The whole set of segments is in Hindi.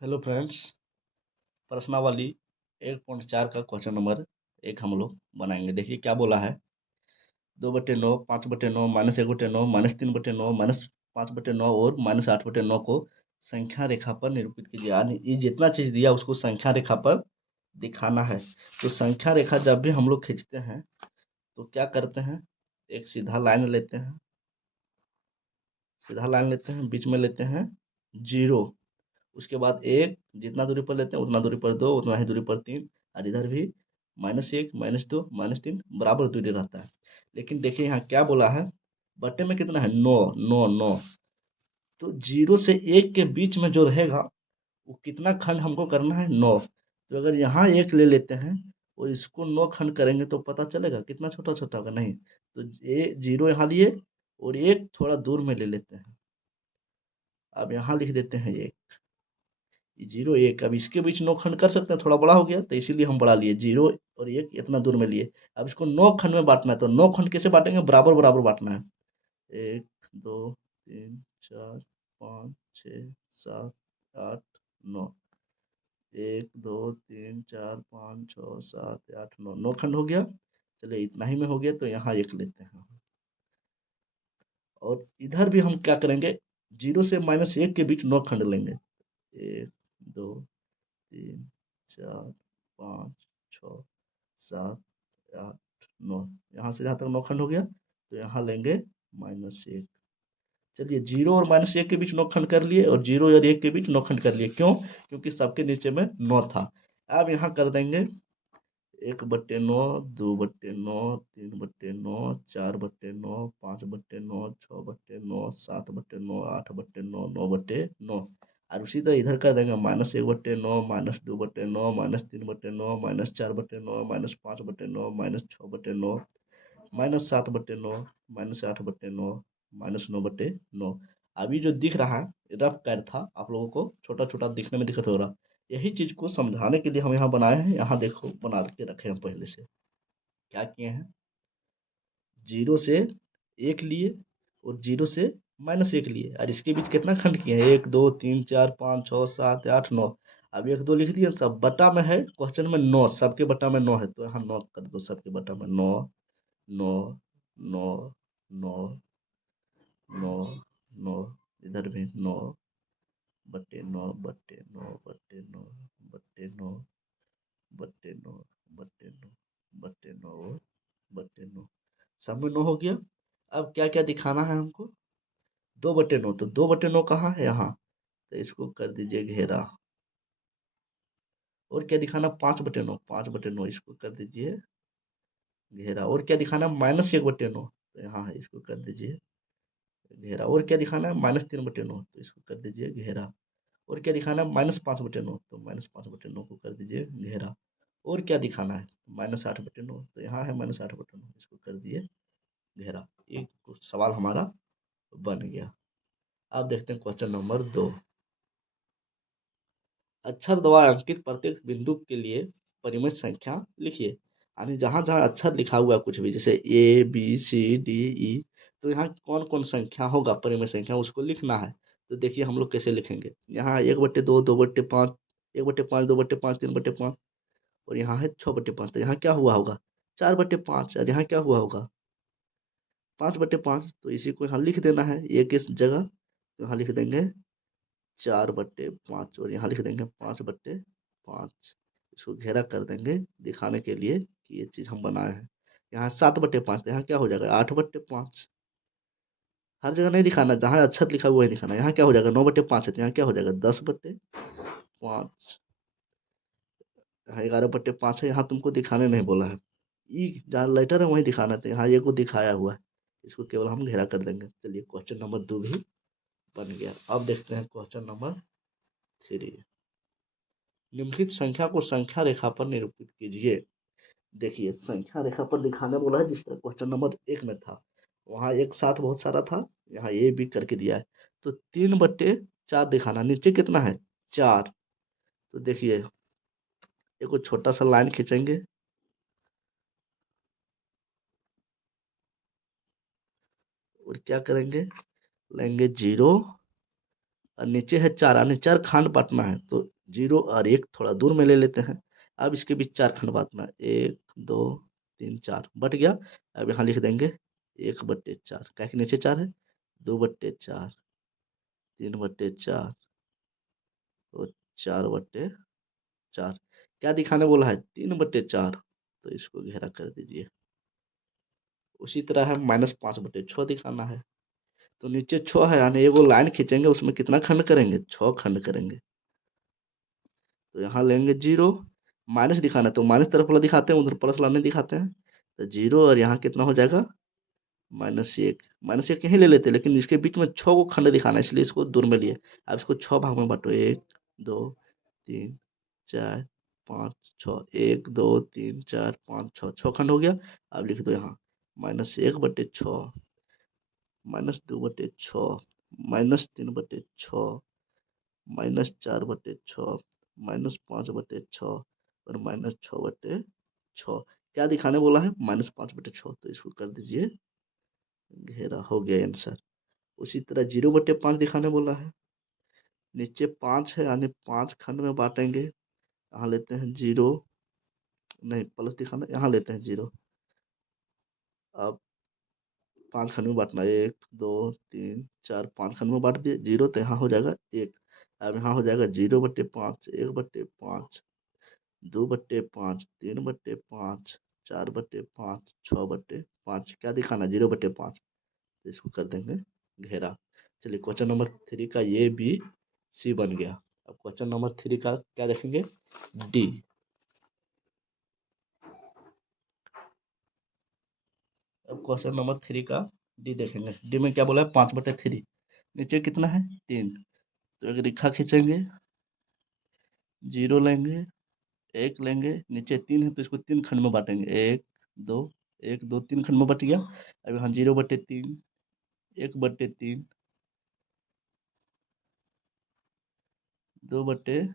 Hello friends. प्रश्नावली 1.4 का क्वेश्चन नंबर 1 हम लोग बनाएंगे। देखिए क्या बोला है। 2/9, 5/9, -1/9, -3/9, -5/9 और -8/9 को संख्या रेखा पर निरूपित कीजिए। यानी ये जितना चीज़ दिया उसको संख्या रेखा पर दिखाना है। तो संख्या रेखा जब भी हम लोग खींचते हैं तो क्या करते हैं, एक सीधा लाइन लेते हैं, बीच में लेते हैं 0, उसके बाद 1, जितना दूरी पर लेते हैं उतना दूरी पर 2, उतना ही दूरी पर 3, और इधर भी -1, -2, -3 बराबर दूरी रहता है। लेकिन देखिए यहाँ क्या बोला है, बट्टे में कितना है 9, 9, 9। तो 0 से 1 के बीच में जो रहेगा वो कितना खंड हमको करना है, 9। तो अगर यहाँ 1 ले लेते हैं और इसको 9 खंड करेंगे तो पता चलेगा कितना छोटा छोटा होगा, नहीं। तो ये 0 यहाँ लिए और 1 थोड़ा दूर में ले लेते हैं। अब यहाँ लिख देते हैं 1, 0 1। अब इसके बीच 9 खंड कर सकते हैं, थोड़ा बड़ा हो गया तो इसीलिए हम बढ़ा लिए, 0 और 1 इतना दूर में लिए। अब इसको 9 खंड में बांटना है, तो 9 खंड कैसे बांटेंगे, बराबर बराबर बांटना है। 1 2 3 4 5 6 7 8 9, 1 2 3 4 5 6 7 8 9, 9 खंड हो गया। चलिए इतना ही में हो गया, तो यहाँ 1 लेते हैं। और इधर भी हम क्या करेंगे, 0 से -1 के बीच 9 खंड लेंगे। 1 2 3 4 5 6 7 8 9, यहाँ से जहाँ तक 9 खंड हो गया, तो यहाँ लेंगे -1। चलिए 0 और -1 के बीच 9 खंड कर लिए, और 0 और 1 के बीच 9 खंड कर लिए। क्यों? क्योंकि सबके नीचे में 9 था। अब यहाँ कर देंगे 1/9, 2/9, 3/9, 4/9, 5/9, 6/9, 7/9, 8/9, 9/9। और उसी तरह इधर कर देंगे -1/9, -2/9, -3/9, -4/9, -5/9, -6/9, -7/9, -8/9, -9/9। अभी जो दिख रहा है रफ कैद था, आप लोगों को छोटा छोटा दिखने में दिक्कत हो रहा, यही चीज को समझाने के लिए हम यहाँ बनाए हैं। यहाँ देखो बना के रखे हैं, पहले से क्या किए हैं, 0 से 1 लिए और 0 से -1 लिए, और इसके बीच कितना खंड किए हैं, 1 2 3 4 5 6 7 8 9। अब 1 2 लिख दिए, सब बटा में है, क्वेश्चन में 9, सबके बटा में 9 है, तो यहाँ 9 कर दो, सबके बटा में 9, 9, 9, 9, 9, 9, इधर भी 9/9, 9/9, 9, 9, सब में 9 हो गया। अब क्या क्या दिखाना है हमको, 2/9, तो 2/9 कहाँ है, यहाँ। तो इसको कर दीजिए घेरा। और क्या दिखाना, 5/9, 5/9 इसको कर दीजिए घेरा। और क्या दिखाना, -1/9, तो यहाँ है, इसको कर दीजिए घेरा। और क्या दिखाना है, -3/9, तो इसको कर दीजिए घेरा। और क्या दिखाना है, -5/9, तो -5/9 को कर दीजिए घेरा। और क्या दिखाना है, -8/9, तो यहाँ है -8/9, इसको कर दिए घेरा। एक सवाल हमारा बन गया। अब देखते हैं क्वेश्चन नंबर 2। अक्षर द्वारा अंकित प्रत्येक बिंदु के लिए परिमित संख्या लिखिए। यानी जहाँ जहाँ अक्षर लिखा हुआ है कुछ भी, जैसे ABCDE, तो यहाँ कौन कौन संख्या होगा, परिमित संख्या, उसको लिखना है। तो देखिए हम लोग कैसे लिखेंगे, यहाँ 1/2, 2/5, 1/5, 2/5, 3/5, और यहाँ है 6/5। तो यहाँ क्या हुआ होगा, 4/5, और यहाँ क्या हुआ होगा, 5/5। तो इसी को यहाँ लिख देना है एक इस जगह, तो यहाँ लिख देंगे 4/5, और यहाँ लिख देंगे 5/5। इसको घेरा कर देंगे दिखाने के लिए कि ये चीज़ हम बनाए हैं। यहाँ 7/5, तो यहाँ क्या हो जाएगा, 8/5। हर जगह नहीं दिखाना, जहाँ अक्षर लिखा हुआ है दिखाना। यहाँ क्या हो जाएगा, 9/5 है, तो यहाँ क्या हो जाएगा, 10/5। यहाँ 11/5 है, यहाँ तुमको दिखाने नहीं बोला है, ई जहाँ लेटर है वहीं दिखाना था, यहाँ ये को दिखाया हुआ है। इसको केवल हम घेरा कर देंगे। चलिए क्वेश्चन नंबर 2 भी बन गया। अब देखते हैं क्वेश्चन नंबर 3। निम्नलिखित संख्या को संख्या रेखा पर निरूपित कीजिए। देखिए संख्या रेखा पर दिखाने बोला है, जिस तरह क्वेश्चन नंबर 1 में था, वहाँ एक साथ बहुत सारा था, यहाँ ये भी करके दिया है। तो 3/4 दिखाना, नीचे कितना है, 4। तो देखिए एक छोटा सा लाइन खींचेंगे, और क्या करेंगे, लेंगे 0, और नीचे है 4, यानी 4 खंड बाँटना है, तो 0 और 1 थोड़ा दूर में ले लेते हैं। अब इसके बीच 4 खंड बाँटना है, 1, 2, 3, 4 बँट गया। अब यहाँ लिख देंगे 1/4, काहे कि नीचे 4 है, 2/4, 3/4 और 4/4। क्या दिखाने बोला है? 3/4, तो इसको घेरा कर दीजिए। उसी तरह है -5/6 दिखाना है, तो नीचे 6 है, यानी एगो लाइन खींचेंगे, उसमें कितना खंड करेंगे? 6 खंड करेंगे। तो यहाँ लेंगे 0, माइनस दिखाना है तो माइनस तरफ वाला दिखाते हैं, उधर प्लस वाला नहीं दिखाते हैं। तो 0 और यहाँ कितना हो जाएगा? -1, -1 यहीं ले लेते हैं, लेकिन इसके बीच में 6 को खंड दिखाना है, इसलिए इसको दूर में लिए। अब इसको 6 भाग में बाँटो, 1, 2, 3, 4, 5, 6, 1, 2, 3, 4, 5, 6, 6 खंड हो गया। अब लिख दो यहाँ -1/6, -2/6, -3/6, -4/6, -5/6 और -6/6। क्या दिखाने बोला है? -5/6, तो इसको कर दीजिए घेरा, हो गया आंसर। उसी तरह 0/5 दिखाने बोला है, नीचे 5 है, यानी 5 खंड में बांटेंगे। यहाँ लेते हैं 0, नहीं प्लस दिखाना, यहाँ लेते हैं 0। अब 5 खंड में बांटना, 1, 2, 3, 4, 5 खंड में बांट दिए, 0 तो यहाँ हो जाएगा 1। अब यहाँ हो जाएगा 0/5, 1/5, 2/5, 3/5, 4/5, 6/5। क्या दिखाना? 0/5, तो इसको कर देंगे घेरा। चलिए क्वेश्चन नंबर 3 का ये बी सी बन गया। अब क्वेश्चन नंबर 3 का क्या देखेंगे? डी। अब क्वेश्चन नंबर 3 का डी देखेंगे। डी में क्या बोला है? 5/3। नीचे कितना है? 3। तो एक रेखा खींचेंगे, 0 लेंगे, 1 लेंगे, नीचे 3 है तो इसको 3 खंड में बांटेंगे, 1, 2, 1, 2, 3 खंड में बट गया। अब यहाँ 0/3, 1/3, 2/3,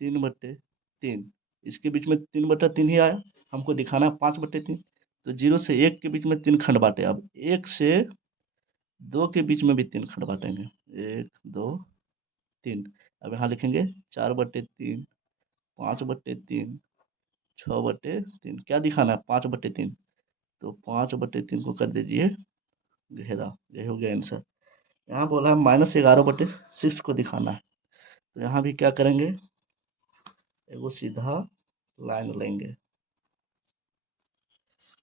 3/3। इसके बीच में 3/3 ही आया, हमको दिखाना है 5/3। तो 0 से 1 के बीच में 3 खंड बांटे। अब 1 से 2 के बीच में भी 3 खंड बांटेंगे, 1, 2, 3। अब यहाँ लिखेंगे 4/3, 5/3, 6/3। क्या दिखाना है? 5/3, तो 5/3 को कर दीजिए घेरा, ये हो गया आंसर। यहाँ बोला है -11/6 को दिखाना है, तो यहाँ भी क्या करेंगे? एगो सीधा लाइन लेंगे,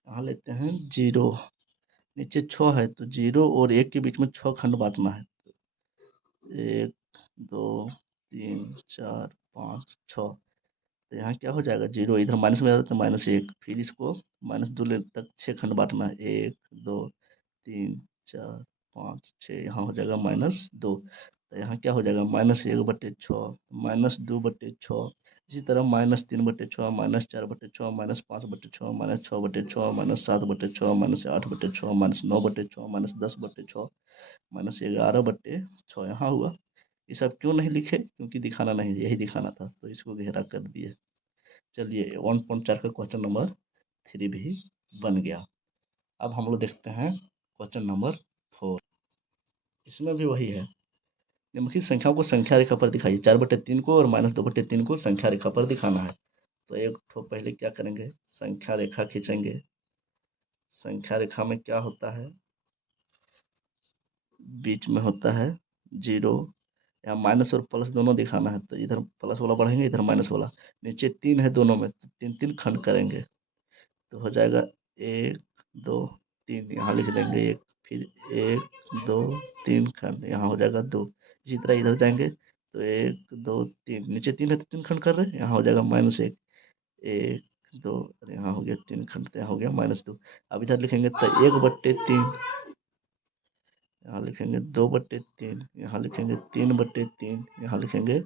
यहाँ लेते हैं 0, नीचे 6 है तो 0 और 1 के बीच में 6 खंड बांटना है, 1, 2, 3, 4, 5, 6। तो यहाँ क्या हो जाएगा? 0 इधर माइनस में आ रहा है तो -1, फिर इसको -2 ले तक 6 खंड बांटना है, 1, 2, 3, 4, 5, 6। यहाँ हो जाएगा -2। तो यहाँ क्या हो जाएगा? -1/6, -2/6। इसी तरह -3/6, -4/6, -5/6, -6/6, -7/6, -8/6, -9/6, -10/6, -11/6। यहाँ हुआ। ये सब क्यों नहीं लिखे? क्योंकि दिखाना नहीं, यही दिखाना था, तो इसको घेरा कर दिए। चलिए 1.4 का क्वेश्चन नंबर 3 भी बन गया। अब हम लोग देखते हैं क्वेश्चन नंबर 4। इसमें भी वही है, निम्नलिखित संख्याओं को संख्या रेखा पर दिखाइए। 4/3 को और -2/3 को संख्या रेखा पर दिखाना है। तो एक ठो पहले क्या करेंगे? संख्या रेखा खींचेंगे। संख्या रेखा में क्या होता है? बीच में होता है 0। यहाँ माइनस और प्लस दोनों दिखाना है, तो इधर प्लस वाला बढ़ेंगे, इधर माइनस वाला। नीचे 3 है दोनों में, तो 3-3 खंड करेंगे, तो हो जाएगा 1, 2, 3। यहाँ लिख देंगे 1, फिर 1, 2, 3 खंड, यहाँ हो जाएगा 2। इसी तरह इधर जाएंगे तो 1, 2, 3, नीचे 3 है तो 3 खंड कर रहे हैं, यहाँ हो जाएगा -1, 1, 2 और यहाँ हो गया 3 खंड, तो यहाँ हो गया -2। अब इधर लिखेंगे तो 1/3, यहाँ लिखेंगे 2/3, यहाँ लिखेंगे 3/3, यहाँ लिखेंगे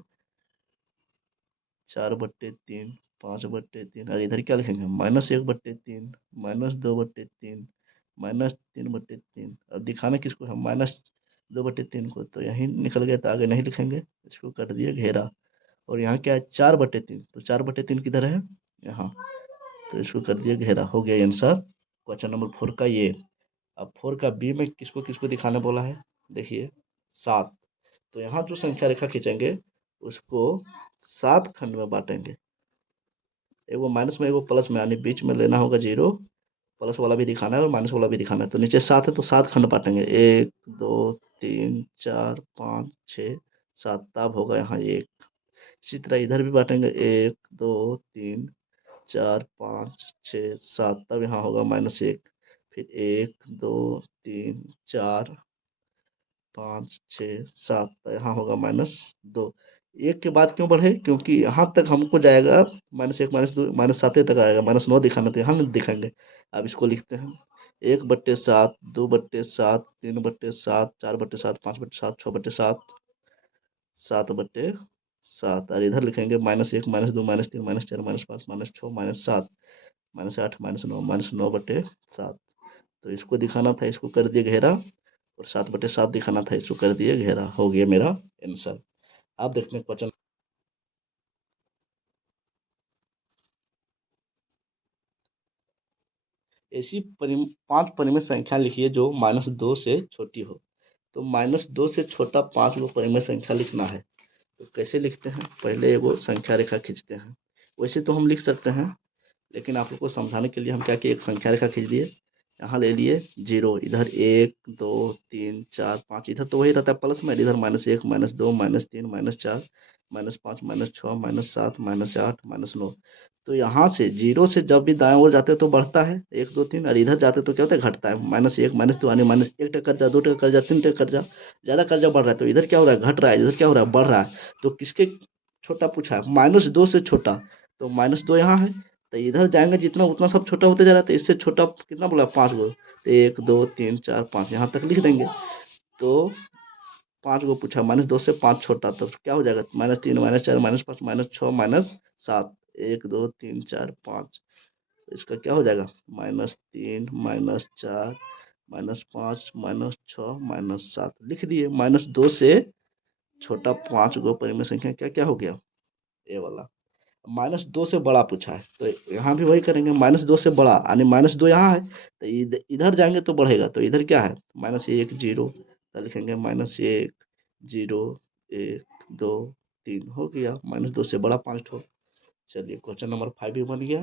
4/3, 5/3 और इधर क्या लिखेंगे? -1/3, -2/3, -3/3। अब दिखाना किसको है? -2/3 को, तो यहीं निकल गया, तो आगे नहीं लिखेंगे, इसको कर दिए घेरा। और यहाँ क्या है? 4/3, तो 4/3 किधर है? यहाँ, तो इसको कर दिए घेरा, हो गया आंसर क्वेश्चन नंबर 4 का ये। अब 4 का बी में किसको किसको दिखाना बोला है? देखिए 7। तो यहाँ जो संख्या रेखा खींचेंगे उसको 7 खंड में बांटेंगे, एगो माइनस में एगो प्लस में, यानी बीच में लेना होगा 0, प्लस वाला भी दिखाना है और माइनस वाला भी दिखाना है। तो नीचे 7 है तो 7 खंड बांटेंगे, 1 2 3 4 5 6 7, तब होगा यहाँ 1। इसी तरह इधर भी बांटेंगे, 1 2 3 4 5 6 7, तब यहाँ होगा -1। फिर 1 2 3 4 5 6 7, तो यहाँ होगा -2। एक के बाद क्यों बढ़े? क्योंकि यहाँ तक हमको जाएगा -1 -2 -7 तक आएगा, -9 दिखाना था, यहाँ नहीं दिखाएंगे। अब इसको लिखते हैं 1/7 2/7 3/7 4/7 5/7 6/7 7/7, और इधर लिखेंगे -1 -2 -3 -4 -5 -6 -7 -8 -9 -9/7। तो इसको दिखाना था, इसको कर दिए घेरा, और 7/7 दिखाना था, इसको कर दिए घेरा। हो गया मेरा आंसर। आप देखते हैं क्वेश्चन। ऐसी 5 परिमेय संख्या लिखिए जो -2 से छोटी हो। तो -2 से छोटा 5 गो परिमेय संख्या लिखना है। तो कैसे लिखते हैं? पहले एगो संख्या रेखा खींचते हैं। वैसे तो हम लिख सकते हैं, लेकिन आप लोग को समझाने के लिए हम क्या किए, एक संख्या रेखा खींच दिए। यहाँ ले लिए 0, इधर 1 2 3 4 5, इधर तो वही रहता है प्लस में, इधर -1 -2 -3 -4 -5 -6 -7 -8 -9। तो यहाँ से 0 से जब भी दाएं ओर जाते हैं तो बढ़ता है 1 2 3, और इधर जाते तो क्या होता है, घटता है। -1 -2 यानी -1 टका कर्जा, 2 टका कर्जा, 3 टका कर्जा, ज़्यादा कर्जा बढ़ रहा है। तो इधर क्या हो रहा है, घट रहा है, इधर क्या हो रहा है, बढ़ रहा है। तो किसके छोटा पूछा है? -2 से छोटा। तो -2 यहाँ है, तो इधर जाएंगे जितना उतना सब छोटा होते जा रहा है। तो इससे छोटा कितना बोला, 5 गो। तो 1 2 3 4 5 यहाँ तक लिख देंगे। तो 5 गो पूछा, -2 से 5 छोटा, तो क्या हो जाएगा, -3 -4 -5 -6 -7, 1 2 3 4 5। इसका क्या हो जाएगा, -3 -4 -5 -6 -7 लिख दिए। -2 से छोटा 5 गो परिमेय संख्या क्या क्या हो गया, ये वाला। -2 से बड़ा पूछा है, तो यहाँ भी वही करेंगे, -2 से बड़ा, यानी -2 यहाँ है, तो इधर जाएंगे तो बढ़ेगा। तो इधर क्या है, -1 0, तो लिखेंगे -1 0 1 2 3, हो गया। -2 से बड़ा 5 ठो। चलिए क्वेश्चन नंबर 5 भी बन गया।